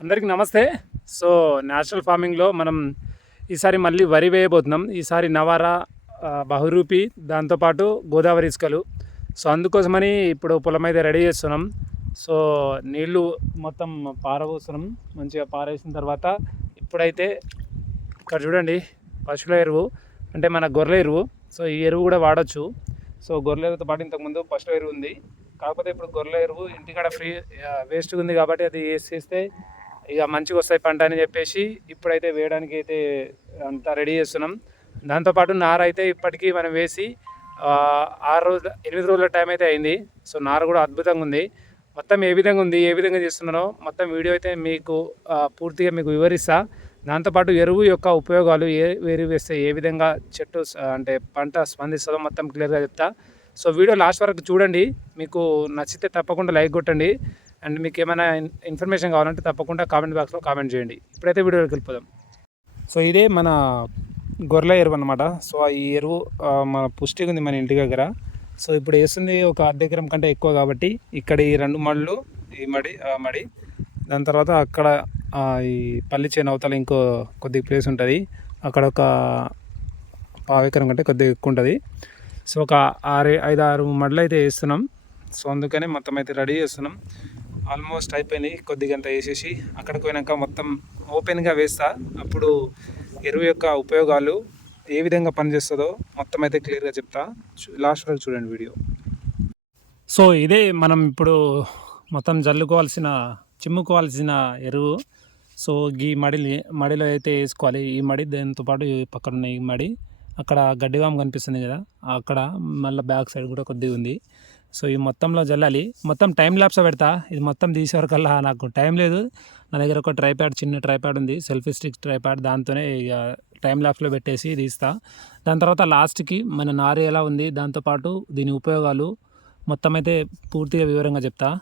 అందరికీ నమస్తే. So natural ఫార్మింగ్లో మనం ఈసారి మళ్ళీ వరి వేయబోతున్నాం. ఈసారి నవారా బహురూపి దాంతోపాటు గోదావరి ఇసుకలు. సో అందుకోసమని ఇప్పుడు పొలం అయితే రెడీ చేస్తున్నాం. సో నీళ్ళు మొత్తం పారబోస్తున్నాం. మంచిగా పారేసిన తర్వాత ఇప్పుడైతే ఇక్కడ చూడండి పశువుల ఎరువు అంటే మన గొర్రెల ఎరువు. సో ఈ ఎరువు కూడా వాడచ్చు. సో గొర్రెల ఎరువుతో పాటు ఇంతకుముందు పశువుల ఎరువు ఉంది. కాకపోతే ఇప్పుడు గొర్రెల ఎరువు ఇంటికాడ ఫ్రీ వేస్ట్గా ఉంది కాబట్టి అది వేసేస్తే ఇక మంచిగా వస్తాయి పంట అని చెప్పేసి ఇప్పుడైతే వేయడానికి అయితే అంతా రెడీ చేస్తున్నాం. దాంతోపాటు నార అయితే ఇప్పటికీ మనం వేసి ఆరు రోజుల ఎనిమిది రోజుల టైం అయితే అయింది. సో నార కూడా అద్భుతంగా ఉంది. మొత్తం ఏ విధంగా ఉంది ఏ విధంగా చేస్తున్నారో మొత్తం వీడియో అయితే మీకు పూర్తిగా మీకు వివరిస్తా. దాంతోపాటు ఎరువు యొక్క ఉపయోగాలు ఏ ఎరువు వేస్తే ఏ విధంగా చెట్టు అంటే పంట స్పందిస్తుందో మొత్తం క్లియర్గా చెప్తా. సో వీడియో లాస్ట్ వరకు చూడండి. మీకు నచ్చితే తప్పకుండా లైక్ కొట్టండి. అండ్ మీకు ఏమైనా ఇన్ఫర్మేషన్ కావాలంటే తప్పకుండా కామెంట్ బాక్స్లో కామెంట్ చేయండి. ఇప్పుడైతే వీడియోకి వెళ్ళిపోదాం. సో ఇదే మన గొర్రెల ఎరువు అనమాట సో ఈ ఎరువు మన పుష్టిగా ఉంది మన ఇంటి దగ్గర. సో ఇప్పుడు వేస్తుంది ఒక అర్ధ ఎకరం కంటే ఎక్కువ కాబట్టి ఇక్కడ ఈ రెండు మడులు ఈ మడి ఆ మడి దాని తర్వాత అక్కడ ఈ పల్లి చేను అవతల ఇంకో కొద్ది ప్లేస్ ఉంటుంది. అక్కడ ఒక పావు ఎకరం కంటే కొద్దిగా ఎక్కువ ఉంటుంది. సో ఒక ఆరు ఐదు ఆరు మడులు అయితే వేస్తున్నాం. సో అందుకనే మొత్తం అయితే రెడీ చేస్తున్నాం. ఆల్మోస్ట్ అయిపోయినాయి. కొద్దిగంత వేసేసి అక్కడికి పోయినాక మొత్తం ఓపెన్గా వేస్తా. అప్పుడు ఎరువు యొక్క ఉపయోగాలు ఏ విధంగా పనిచేస్తుందో మొత్తం అయితే క్లియర్గా చెప్తా. లాస్ట్ వరకు చూడండి వీడియో. సో ఇదే మనం ఇప్పుడు మొత్తం జల్లుకోవాల్సిన చిమ్ముకోవాల్సిన ఎరువు. సో ఈ మడిని మడిలో అయితే వేసుకోవాలి. ఈ మడి దాంతో పాటు పక్కన ఉన్న ఈ మడి అక్కడ గడ్డివాం కనిపిస్తుంది కదా అక్కడ మళ్ళీ బ్యాక్ సైడ్ కూడా కొద్దిగా ఉంది. సో ఈ మొత్తంలో జల్లాలి. మొత్తం టైం ల్యాప్స్ పెడతా. ఇది మొత్తం తీసేవరకల్లా నాకు టైం లేదు. నా దగ్గర ఒక ట్రైప్యాడ్ చిన్న ట్రైప్యాడ్ ఉంది. సెల్ఫీ స్టిక్ ట్రైప్యాడ్ దాంతోనే ఇక టైం ల్యాప్స్లో పెట్టేసి తీస్తా. దాని తర్వాత లాస్ట్కి మన నారు ఎలా ఉంది? దాంతోపాటు దీని ఉపయోగాలు మొత్తం అయితే పూర్తిగా వివరంగా చెప్తా.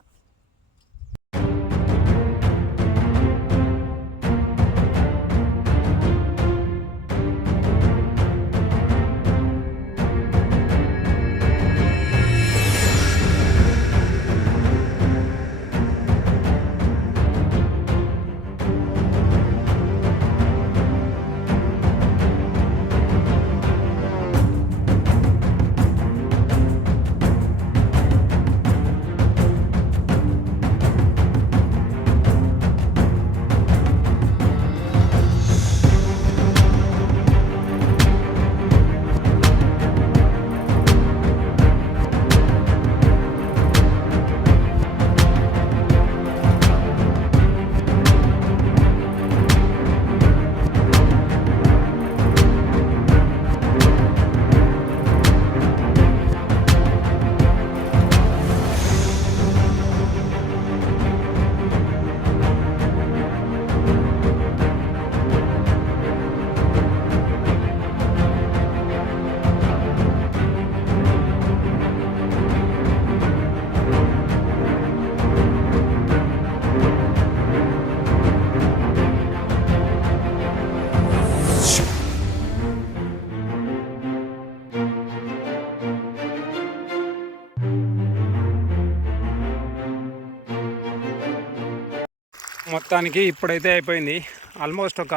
మొత్తానికి ఇప్పుడైతే అయిపోయింది. ఆల్మోస్ట్ ఒక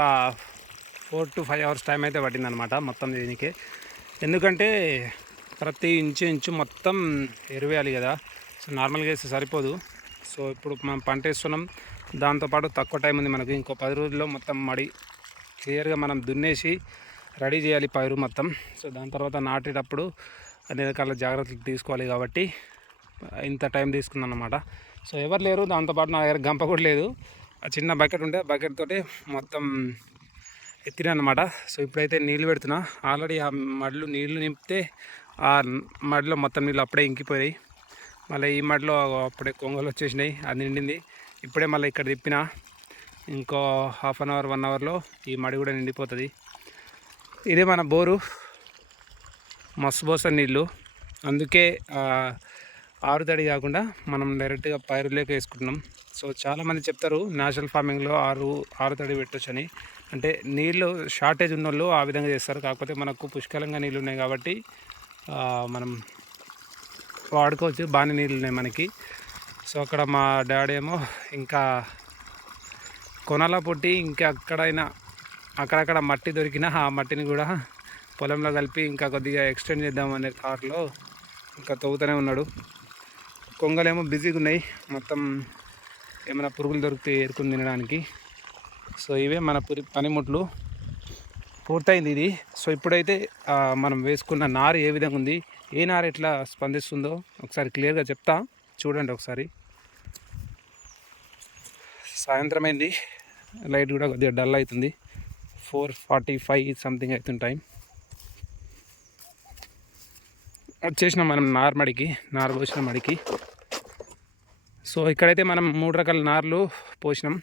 four to five hours time అయితే పట్టిందనమాట మొత్తం దీనికి. ఎందుకంటే ప్రతి ఇంచు ఇంచు మొత్తం ఎరువేయాలి కదా. సో నార్మల్గా వేస్తే సరిపోదు. సో ఇప్పుడు మనం పంట వేస్తున్నాం. దాంతోపాటు తక్కువ టైం ఉంది మనకి. ఇంకో పది రోజుల్లో మొత్తం మడి క్లియర్గా మనం దున్నేసి రెడీ చేయాలి పైరు మొత్తం. సో దాని తర్వాత నాటేటప్పుడు అన్ని రకాల జాగ్రత్తలు తీసుకోవాలి కాబట్టి ఇంత టైం తీసుకుంది అనమాట సో ఎవరు లేరు. దాంతోపాటు నా దగ్గర గంప కూడా లేదు. చిన్న బకెట్ ఉంటే బకెట్ తోటి మొత్తం ఎత్తినా అనమాట సో ఇప్పుడైతే నీళ్ళు పెడుతున్నా. ఆల్రెడీ ఆ మడిలో నీళ్ళు నింపితే ఆ మడిలో మొత్తం నీళ్ళు అప్పుడే ఇంకిపోయాయి మళ్ళీ ఈ మడిలో అప్పుడే కొంగలు వచ్చేసినాయి అది నిండింది. ఇప్పుడే మళ్ళీ ఇక్కడ తిప్పిన. ఇంకో హాఫ్ అన్ అవర్ వన్ అవర్లో ఈ మడి కూడా నిండిపోతుంది. ఇదే మన బోరు. మస్తు పోసిన నీళ్ళు అందుకే ఆ, ఆరుతడి కాకుండా మనం డైరెక్ట్గా పైరులేక వేసుకుంటున్నాం. సో చాలామంది చెప్తారు న్యాచురల్ ఫార్మింగ్లో ఆరు ఆరుతడి పెట్టొచ్చు అని అంటే నీళ్ళు షార్టేజ్ ఉన్న వాళ్ళు ఆ విధంగా చేస్తారు. కాకపోతే మనకు పుష్కలంగా నీళ్ళు ఉన్నాయి కాబట్టి మనం వాడుకోవచ్చు. బాగానే నీళ్ళు ఉన్నాయి మనకి. సో అక్కడ మా డాడీ ఏమో ఇంకా కొనల పొట్టి ఇంకా అక్కడైనా అక్కడక్కడ మట్టి దొరికినా ఆ మట్టిని కూడా పొలంలో కలిపి ఇంకా కొద్దిగా ఎక్స్టెండ్ చేద్దాం అనే థాట్లో ఇంకా తవ్వుతూనే ఉన్నాడు. కొంగలేమో బిజీగా ఉన్నాయి. మొత్తం ఏమైనా పురుగులు దొరికితే ఏరుకుని తినడానికి. సో ఇవే మన పురి పనిముట్లు. పూర్తయింది ఇది. సో ఇప్పుడైతే మనం వేసుకున్న నారు ఏ విధంగా ఉంది ఏ నారు ఎట్లా స్పందిస్తుందో ఒకసారి క్లియర్గా చెప్తా. చూడండి ఒకసారి. సాయంత్రం అయింది. లైట్ కూడా కొద్దిగా డల్ అవుతుంది. ఫోర్ ఫార్టీ ఫైవ్ సంథింగ్ అవుతుంది టైం. వచ్చేసినాం మనం నార్మడికి నారు పోసిన మడికి. సో ఇక్కడైతే మనం మూడు రకాల నార్లు పోసినాం.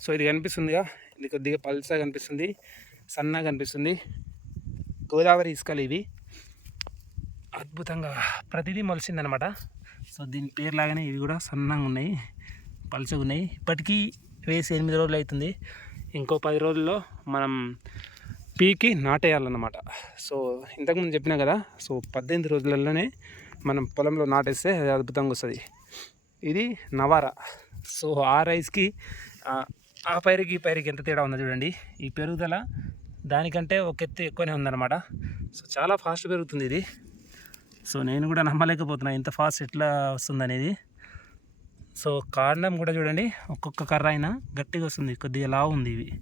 సో ఇది కనిపిస్తుందిగా. ఇది కొద్దిగా పల్సగా కనిపిస్తుంది. సన్నగా కనిపిస్తుంది. గోదావరి ఇసుకలు ఇవి. అద్భుతంగా ప్రతిదీ మొలిసిందనమాట. సో దీని పేరులాగానే ఇవి కూడా సన్నగా ఉన్నాయి. పలుచగా ఉన్నాయి. ఇప్పటికీ వేసి ఎనిమిది రోజులు అవుతుంది. ఇంకో పది రోజుల్లో మనం పీకి నాటేయాలన్నమాట. సో ఇంతకుముందు చెప్పినా కదా సో పద్దెనిమిది రోజులలోనే మనం పొలంలో నాటేస్తే అది అద్భుతంగా వస్తుంది. ఇది నవారా. సో ఆ రైస్కి ఆ, పైరుకి ఈ పైరుకి ఎంత తేడా ఉందో చూడండి. ఈ పెరుగుదల దానికంటే ఒక ఎత్తు ఎక్కువనే ఉందన్నమాట. సో చాలా ఫాస్ట్ పెరుగుతుంది ఇది. సో నేను కూడా నమ్మలేకపోతున్నా ఇంత ఫాస్ట్ ఎట్లా వస్తుంది అనేది సో కాండం కూడా చూడండి ఒక్కొక్క కర్ర అయినా గట్టిగా వస్తుంది కొద్దిగా లావు ఉంది ఇవి.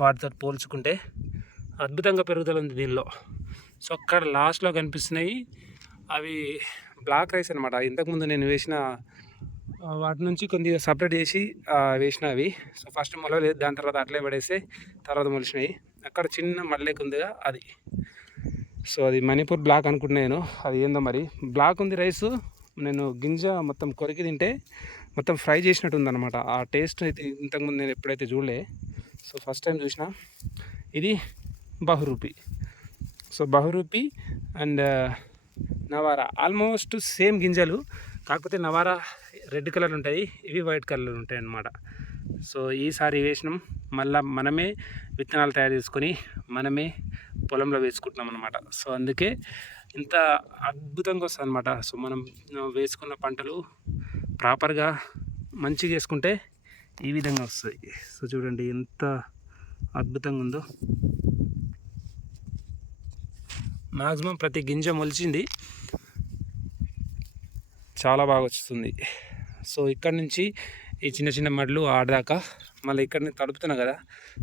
వాటితో పోల్చుకుంటే అద్భుతంగా పెరుగుదల ఉంది దీనిలో. సో అక్కడ లాస్ట్లో కనిపిస్తున్నాయి అవి బ్లాక్ రైస్ అనమాట ఇంతకుముందు నేను వేసిన వాటి నుంచి కొద్దిగా సపరేట్ చేసి వేసినవి. సో ఫస్ట్ మొలవలేదు దాని తర్వాత అట్లే పడేస్తే తర్వాత మొలిచినాయి అక్కడ చిన్న మల్లెకు ఉందిగా అది. సో అది మణిపూర్ బ్లాక్ అనుకుంటున్నా నేను. అది ఏందో మరి. బ్లాక్ ఉంది రైస్. నేను గింజ మొత్తం కొరికి తింటే మొత్తం ఫ్రై చేసినట్టు ఉందన్నమాట ఆ టేస్ట్ అయితే ఇంతకుముందు నేను ఎప్పుడైతే చూడలే. సో ఫస్ట్ టైం చూసిన. ఇది Bahurupi. So Bahurupi and Navara. Almost same గింజలు. కాకపోతే నవారా రెడ్ కలర్ ఉంటాయి ఇవి వైట్ కలర్ ఉంటాయి అన్నమాట. సో ఈసారి వేసినాం మళ్ళీ మనమే విత్తనాలు తయారు చేసుకొని మనమే పొలంలో వేసుకుంటున్నాం అనమాట సో అందుకే ఇంత అద్భుతంగా వస్తుంది అనమాట సో మనం వేసుకున్న పంటలు ప్రాపర్గా మంచిగా వేసుకుంటే ఈ విధంగా వస్తాయి. సో చూడండి ఎంత అద్భుతంగా ఉందో. మ్యాక్సిమం ప్రతి గింజ మొలిచింది. చాలా బాగా వస్తుంది సో ఇక్కడ నుంచి ఈ చిన్న చిన్న మడ్లు ఆడదాకా మళ్ళీ ఇక్కడ నుంచి తడుపుతున్నా కదా.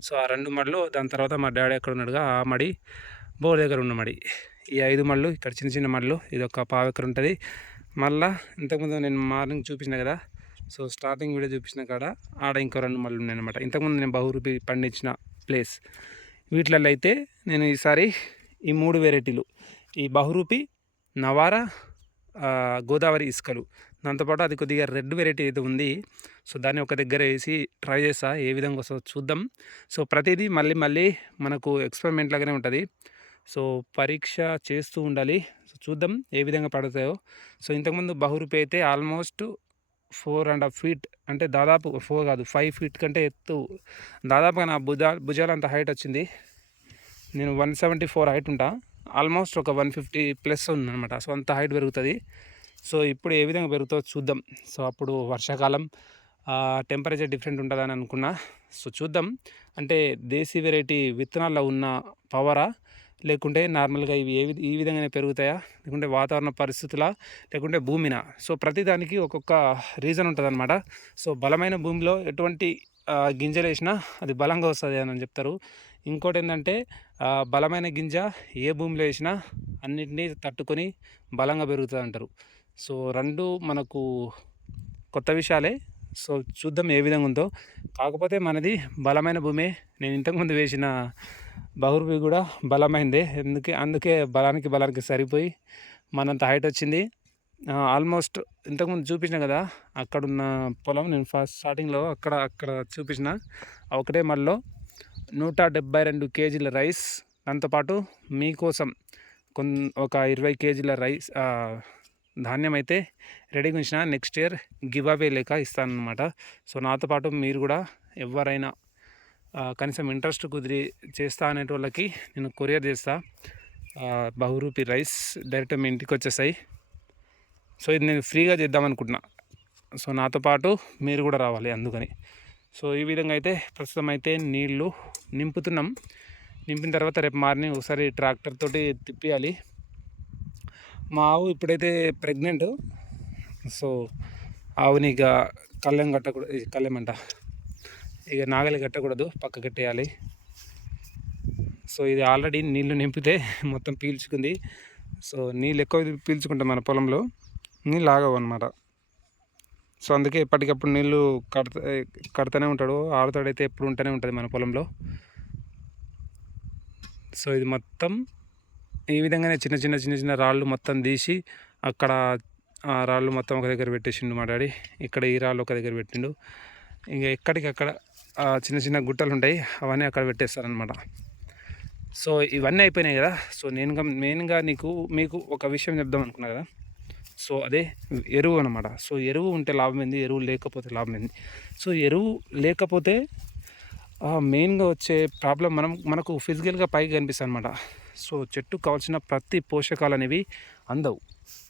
సో ఆ రెండు మడ్లు దాని తర్వాత మా డాడీ ఎక్కడ ఉన్నాడుగా? ఆ మడి బోర్ దగ్గర ఉన్న మడి. ఈ ఐదు మళ్ళు ఇక్కడ చిన్న చిన్న మడ్లు ఇది ఒక పావు ఉంటుంది. మళ్ళా ఇంతకుముందు నేను మార్నింగ్ చూపించిన కదా. సో స్టార్టింగ్ వీడియో చూపించిన కాడ ఆడ ఇంకో రెండు మళ్ళు ఉన్నాయన్నమాట. ఇంతకుముందు నేను బహురూపి పండించిన ప్లేస్. వీటిలలో అయితే నేను ఈసారి ఈ మూడు వెరైటీలు ఈ బహురూపి నవారా గోదావరి ఇసుకలు. దాంతోపాటు అది కొద్దిగా రెడ్ వెరైటీ అయితే ఉంది. సో దాన్ని ఒక దగ్గర వేసి ట్రై చేస్తా ఏ విధంగా వస్తుందో చూద్దాం. సో ప్రతిదీ మళ్ళీ మళ్ళీ మనకు ఎక్స్పెరిమెంట్ లాగానే ఉంటుంది. సో పరీక్ష చేస్తూ ఉండాలి. సో చూద్దాం ఏ విధంగా పడతాయో. సో ఇంతకుముందు బహురూపి అయితే almost four and half feet అంటే దాదాపు ఫోర్ కాదు ఫైవ్ ఫీట్ కంటే ఎత్తు దాదాపుగా నా భుజా భుజాలు అంత హైట్ వచ్చింది. నేను వన్ సెవెంటీ ఫోర్ హైట్ ఉంటా. ఆల్మోస్ట్ ఒక వన్ ఫిఫ్టీ ప్లస్ ఉందన్నమాట. సో అంత హైట్ పెరుగుతుంది. సో ఇప్పుడు ఏ విధంగా పెరుగుతుందో చూద్దాం. సో అప్పుడు వర్షాకాలం టెంపరేచర్ డిఫరెంట్ ఉంటుందని అనుకున్నా. సో చూద్దాం. అంటే దేశీ వెరైటీ విత్తనాల్లో ఉన్న పవరా లేకుంటే నార్మల్గా ఇవి ఏ విధ- ఈ విధంగానే పెరుగుతాయా లేకుంటే వాతావరణ పరిస్థితుల లేకుంటే భూమిన? సో ప్రతిదానికి ఒక్కొక్క రీజన్ ఉంటుంది సో బలమైన భూమిలో ఎటువంటి గింజలు వేసినా అది బలంగా వస్తుంది అని చెప్తారు. ఇంకోటి ఏంటంటే బలమైన గింజ ఏ భూమిలో వేసినా అన్నిటినీ తట్టుకొని బలంగా పెరుగుతుంది అంటారు సో రెండు మనకు కొత్త విషయాలే. సో చూద్దాం ఏ విధంగా ఉందో. కాకపోతే మనది బలమైన భూమి. నేను ఇంతకుముందు వేసిన బహురూపి కూడా బలమైందే. ఎందుకే అందుకే బలానికి బలానికి సరిపోయి మనంత హైట్ వచ్చింది. ఆల్మోస్ట్ ఇంతకుముందు చూపించిన కదా అక్కడున్న పొలం నేను ఫస్ట్ స్టార్టింగ్లో అక్కడ అక్కడ చూపించిన ఒకటే మళ్ళీ నూట డెబ్బై రెండు కేజీల రైస్. దాంతోపాటు మీకోసం కొన్ ఒక ఇరవై కేజీల రైస్ ధాన్యం అయితే రెడీగా ఉంచిన నెక్స్ట్ ఇయర్ గివ్ అవే లేక ఇస్తానన్నమాట. సో నాతో పాటు మీరు కూడా ఎవరైనా కనీసం ఇంట్రెస్ట్ కుదిరి చేస్తా అనేటి వాళ్ళకి నేను కొరియర్ చేస్తా. బహురూపి రైస్ డైరెక్ట్ మీ ఇంటికి వచ్చేసాయి. సో ఇది నేను ఫ్రీగా చేద్దాం అనుకుంటున్నా సో నాతో పాటు మీరు కూడా రావాలి అందుకని. సో ఈ విధంగా అయితే ప్రస్తుతం అయితే నీళ్ళు నింపుతున్నాం. నింపిన తర్వాత రేపు మార్నింగ్ ఒకసారి ట్రాక్టర్ తోటి తిప్పియాలి. మా ఆవు ఇప్పుడైతే ప్రెగ్నెంట్. సో ఆవుని ఇక కళ్ళెం కట్టకూడదు కళ్ళెం కళ్ళెమంట ఇక నాగలి కట్టకూడదు పక్క కట్టేయాలి. సో ఇది ఆల్రెడీ నీళ్ళు నింపితే మొత్తం పీల్చుకుంది. సో నీళ్ళు ఎక్కువ పీల్చుకుంటాం మన పొలంలో. నీళ్ళు ఆగవు అనమాట సో అందుకే ఎప్పటికప్పుడు నీళ్ళు కడత కడతానే ఉంటాడు. ఆడతాడైతే ఎప్పుడు ఉంటూనే ఉంటుంది మన పొలంలో. సో ఇది మొత్తం ఈ విధంగానే చిన్న చిన్న చిన్న చిన్న రాళ్ళు మొత్తం తీసి అక్కడ ఆ రాళ్ళు మొత్తం ఒక దగ్గర పెట్టేసిండు మా డాడీ. ఇక్కడ ఈ రాళ్ళు ఒక దగ్గర పెట్టిండు. ఇంకా ఎక్కడికక్కడ చిన్న చిన్న గుట్టలు ఉంటాయి అవన్నీ అక్కడ పెట్టేస్తారనమాట సో ఇవన్నీ అయిపోయినాయి కదా. సో నేను మెయిన్గా నీకు మీకు ఒక విషయం చెప్దాం అనుకున్నా కదా. సో అదే ఎరువు అనమాట సో ఎరువు ఉంటే లాభం ఏంది? ఎరువు లేకపోతే లాభం ఏంది? సో ఎరువు లేకపోతే మెయిన్గా వచ్చే ప్రాబ్లం మనం మనకు ఫిజికల్గా పైకి కనిపిస్తుంది అనమాట సో చెట్టుకు కావాల్సిన ప్రతి పోషకాలు అనేవి అందవు.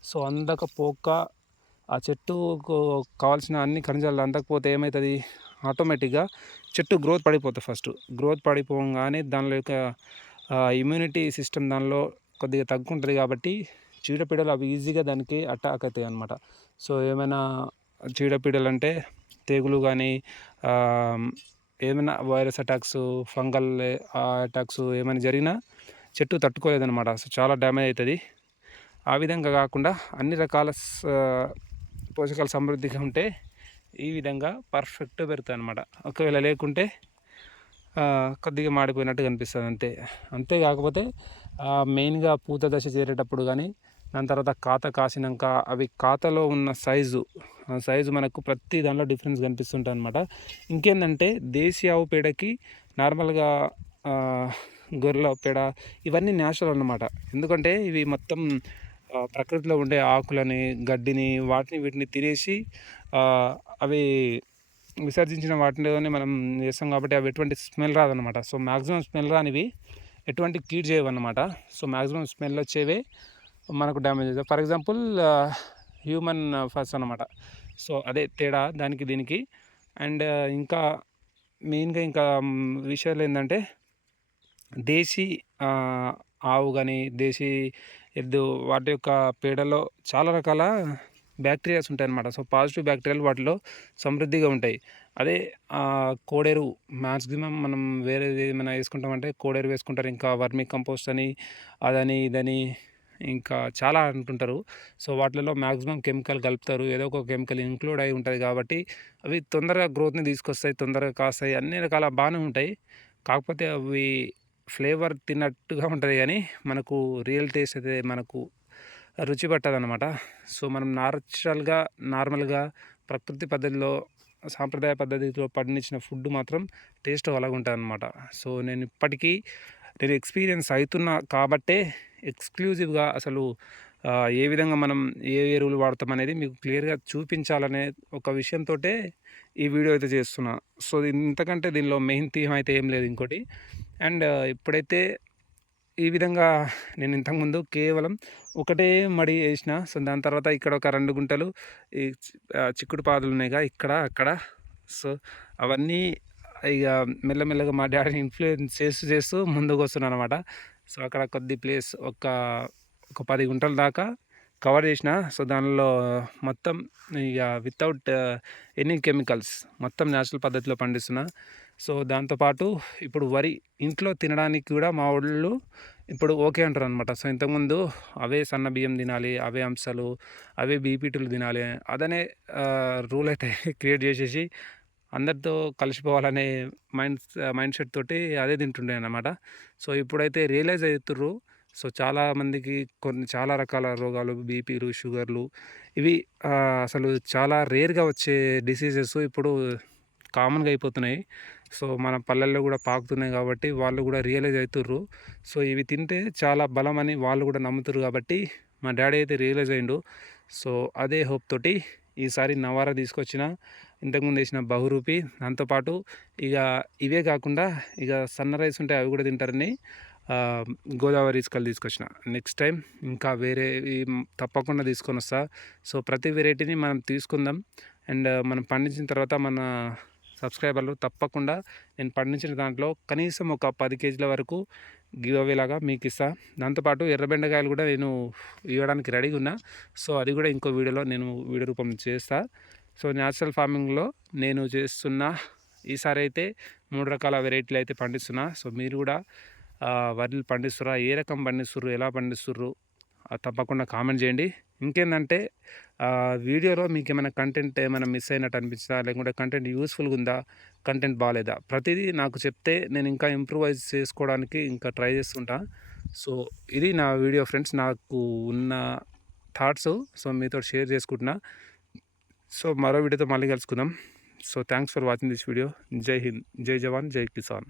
సో అందకపోక ఆ చెట్టుకు కావాల్సిన అన్ని ఖనిజాలు అందకపోతే ఏమవుతుంది ఆటోమేటిక్గా చెట్టు గ్రోత్ పడిపోతుంది ఫస్ట్. గ్రోత్ పడిపోగానే దానిలో యొక్క ఇమ్యూనిటీ సిస్టమ్ దానిలో కొద్దిగా తగ్గుంటుంది కాబట్టి చీడపీడలు అవి ఈజీగా దానికి అటాక్ అవుతాయి అనమాట సో ఏమైనా చీడపీడలు అంటే తెగులు కానీ ఏమైనా వైరస్ అటాక్స్ ఫంగల్ అటాక్స్ ఏమైనా జరిగినా చెట్టు తట్టుకోలేదన్నమాట. సో చాలా డ్యామేజ్ అవుతుంది. ఆ విధంగా కాకుండా అన్ని రకాల పోషకాలు సమృద్ధిగా ఉంటే ఈ విధంగా పర్ఫెక్ట్ పెరుగుతాయి అనమాట ఒకవేళ లేకుంటే కొద్దిగా మాడిపోయినట్టు కనిపిస్తుంది అంతే. అంతే కాకపోతే మెయిన్గా పూత దశ చేరేటప్పుడు కానీ దాని తర్వాత కాత కాసినాక అవి కాతలో ఉన్న సైజు సైజు మనకు ప్రతి దానిలో డిఫరెన్స్ కనిపిస్తుంటుంది అనమాట ఇంకేంటంటే దేశీ ఆవు పేడకి నార్మల్గా గొర్రెల పేడ ఇవన్నీ న్యాచురల్ అనమాట ఎందుకంటే ఇవి మొత్తం ప్రకృతిలో ఉండే ఆకులని గడ్డిని వాటిని వీటిని తినేసి అవి విసర్జించిన వాటిని మనం చేస్తాం కాబట్టి అవి ఎటువంటి స్మెల్ రాదనమాట సో మ్యాక్సిమం స్మెల్ రానివి. ఎటువంటి కీడ్ చేయవన్నమాట. సో మ్యాక్సిమం స్మెల్ వచ్చేవే మనకు డ్యామేజ్ అవుతుంది. ఫర్ ఎగ్జాంపుల్ హ్యూమన్ ఫస్ట్ అనమాట సో అదే తేడా దానికి దీనికి. అండ్ ఇంకా మెయిన్గా ఇంకా విషయాలు ఏంటంటే దేశీ ఆవు కానీ దేశీ ఎద్దు వాటి యొక్క పేడలో చాలా రకాల బ్యాక్టీరియాస్ ఉంటాయి అన్నమాట సో పాజిటివ్ బ్యాక్టీరియాలు వాటిలో సమృద్ధిగా ఉంటాయి. అదే కోడెరు మ్యాక్సిమం మనం వేరే ఏమైనా వేసుకుంటామంటే కోడెరు వేసుకుంటారు. ఇంకా వర్మీ కంపోస్ట్ అని అదని ఇదని ఇంకా చాలా అంటుంటారు. సో వాటిలో మ్యాక్సిమం కెమికల్ కలుపుతారు. ఏదో ఒక కెమికల్ ఇంక్లూడ్ అయి ఉంటుంది కాబట్టి అవి తొందరగా గ్రోత్ని తీసుకొస్తాయి తొందరగా కాస్తాయి. అన్ని రకాల బాగానే ఉంటాయి. కాకపోతే అవి ఫ్లేవర్ తిన్నట్టుగా ఉంటుంది కానీ మనకు రియల్ టేస్ట్ అయితే మనకు రుచి పట్టదనమాట సో మనం నాచురల్గా నార్మల్గా ప్రకృతి పద్ధతిలో సాంప్రదాయ పద్ధతిలో పండించిన ఫుడ్ మాత్రం టేస్ట్ అలాగుంటుంది అనమాట సో నేను ఇప్పటికీ నేను ఎక్స్పీరియన్స్ అవుతున్నా కాబట్టే ఎక్స్క్లూజివ్గా అసలు ఏ విధంగా మనం ఏ ఎరువులు వాడతాం అనేది మీకు క్లియర్గా చూపించాలనే ఒక విషయంతో ఈ వీడియో అయితే చేస్తున్నా. సో ఇంతకంటే దీనిలో మెయిన్ థీమ్ అయితే ఏం లేదు ఇంకోటి. అండ్ ఇప్పుడైతే ఈ విధంగా నేను ఇంతకుముందు కేవలం ఒకటే మడి వేసిన సో దాని తర్వాత ఇక్కడ ఒక రెండు గుంటలు ఈ చిక్కుడు పాదులు ఉన్నాయిగా ఇక్కడ అక్కడ. సో అవన్నీ ఇక మెల్లమెల్లగా మా డాడీని ఇన్ఫ్లుయెన్స్ చేస్తూ చేస్తూ ముందుకు వస్తున్నాను అనమాట సో అక్కడ కొద్ది ప్లేస్ ఒక ఒక పది గుంటల దాకా కవర్ చేసిన సో దానిలో మొత్తం ఇక వితౌట్ ఎనీ కెమికల్స్ మొత్తం న్యాచురల్ పద్ధతిలో పండిస్తున్నా. సో దాంతోపాటు ఇప్పుడు వరి ఇంట్లో తినడానికి కూడా మా వాళ్ళు ఇప్పుడు ఓకే అంటారు అనమాట సో ఇంతకుముందు అవే సన్న బియ్యం తినాలి అవే అంశాలు అవే బీపీటీలు తినాలి అదనే రూల్ అయితే క్రియేట్ చేసేసి అందరితో కలిసిపోవాలనే మైండ్ మైండ్ సెట్ తోటి అదే తింటుండే అనమాట సో ఇప్పుడైతే రియలైజ్ అవుతుర్రు సో చాలామందికి కొన్ని చాలా రకాల రోగాలు బీపీలు షుగర్లు ఇవి అసలు చాలా రేర్గా వచ్చే డిసీజెస్ ఇప్పుడు కామన్గా అయిపోతున్నాయి. సో మన పల్లెల్లో కూడా పాకుతున్నాయి కాబట్టి వాళ్ళు కూడా రియలైజ్ అవుతుర్రు సో ఇవి తింటే చాలా బలం అని వాళ్ళు కూడా నమ్ముతారు కాబట్టి మా డాడీ అయితే రియలైజ్ అయిండు. సో అదే హోప్ తోటి ఈసారి నవారా తీసుకొచ్చిన ఇంతకుముందు వేసిన బహురూపి. దాంతోపాటు ఇక ఇవే కాకుండా ఇక సన్న రైస్ ఉంటాయి అవి కూడా తింటారని గోదావరి ఇసుకలు తీసుకొచ్చిన. నెక్స్ట్ టైం ఇంకా వేరే తప్పకుండా తీసుకొని వస్తా. సో ప్రతి వెరైటీని మనం తీసుకుందాం. అండ్ మనం పండించిన తర్వాత మన సబ్స్క్రైబర్లు తప్పకుండా నేను పండించిన దాంట్లో కనీసం ఒక పది కేజీల వరకు గివ్ మీకు ఇస్తాను దాంతోపాటు ఎర్రబెండకాయలు కూడా నేను ఇవ్వడానికి రెడీగా ఉన్నా. సో అది కూడా ఇంకో వీడియోలో నేను వీడియో రూపం చేస్తాను సో న్యాచురల్ ఫార్మింగ్లో నేను చేస్తున్న ఈసారి అయితే మూడు రకాల వెరైటీలు అయితే పండిస్తున్నా. సో మీరు కూడా వరిలు పండిస్తురా ఏ రకం పండిస్తుర్రు? ఎలా పండిస్తుర్రు? తప్పకుండా కామెంట్ చేయండి. ఇంకేంటంటే వీడియోలో మీకు ఏమైనా కంటెంట్ ఏమైనా మిస్ అయినట్టు అనిపించిందా? లేకుంటే కంటెంట్ యూస్ఫుల్గా ఉందా? కంటెంట్ బాగాలేదా ప్రతిదీ నాకు చెప్తే నేను ఇంకా ఇంప్రూవైజ్ చేసుకోవడానికి ఇంకా ట్రై చేస్తుంటా. సో ఇది నా వీడియో ఫ్రెండ్స్. నాకు ఉన్న థాట్స్. సో మీతో షేర్ చేసుకుంటున్నా. సో మరో వీడియోతో మళ్ళీ కలుసుకుందాం. So thanks for watching this video. జై హింద్. జై జవాన్. జై కిసాన్.